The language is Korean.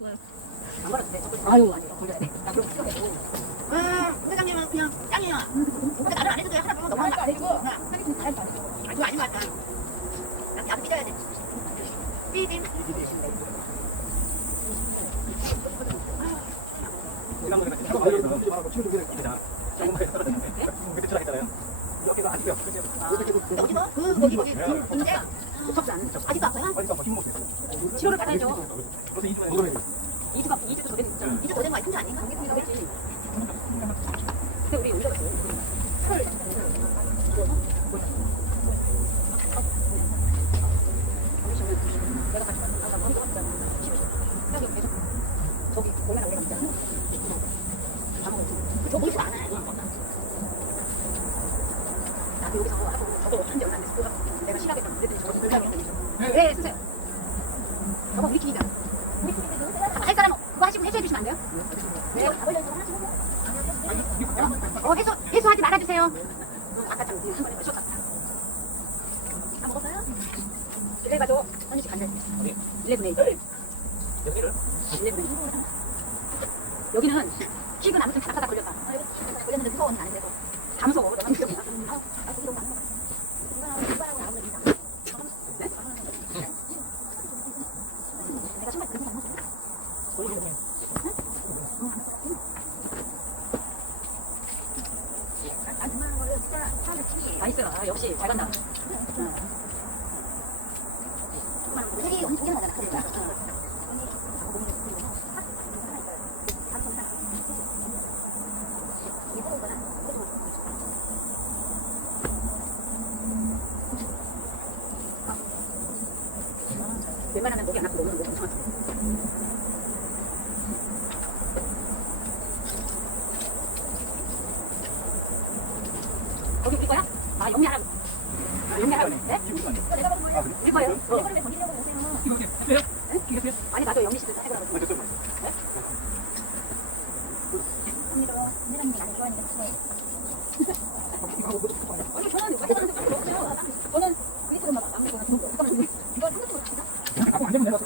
좋아요. 안 걸었는데. 아유, 아니요. 걸려야 돼. 나 그럼 돼. 아, 부회장님은 그냥 짱이야. 근데 나를 안 해도 돼. 하나 보면 너무 안 해주고. 사장님 잘안 돼. 아, 그거 아닌 것 같다. 나 나도 삐져야 돼. 삐짐. 어디서? 그, 거기, 거기. 그, 아직도 아파요? 어디가 뭐힘 못했어요. 치료를 받아야죠. 그래서 이 주에 먹으면 2주가 2주도 더 되는 거잖아. 이제 더된거 아닌지 아닌가? 그렇지. 근데 우리 언제 갔어? 내가 같이 갔어. 아, 나 먼저 갔잖아. 여기 계속 저기 공연 안에 갔잖아. 다 먹었지. 저 보이지도 않아요. 여기서 저거 한지 얼마 안 됐어. 그래서 내가 시작했다. 그랬더니 저거 불가게 했더니 네, 쓰세요. 저거 우리 팀이다. 우리 팀인데 할 사람 그거 하시고 해소해 주시면 안 돼요? 네. 어, 해소, 해소하지 말아주세요. 아까 참, 한 번에 쇼 갔다. 다 먹었어요? 일레 가죠. 언니 씨 간대. 일레븐 에이. 여기를 일레븐 에이. 여기는 킥은 아무튼 다 타다 걸렸다. 무서워 언니 안 해도. 다 무서워. 너무 무서워. 아, 거기로 가는 거. 이거랑 나오는 이상. 내가 신발 그렇게 안 먹어. 나이스. 그러니까. 웬만하면 목이 안 아프고 오늘 목 엄청 아프대. 거기 우리 거야? 아 영미하라고 아, 영미하라고 네? 우리 아, 거예요? 우리 거를 왜 건드리려고 오세요? 이거 돼요? 이거 돼요? 아니 맞아 영미 씨도 해보라고 맞아 좀 네? 언니도 언니랑 나는 좋아하니까 친해 언니 저는 왜 저는 좀 그렇고요 저는 그리스로 막 남는 거는 이걸 생각도 못했어 갖고 안 되면 내가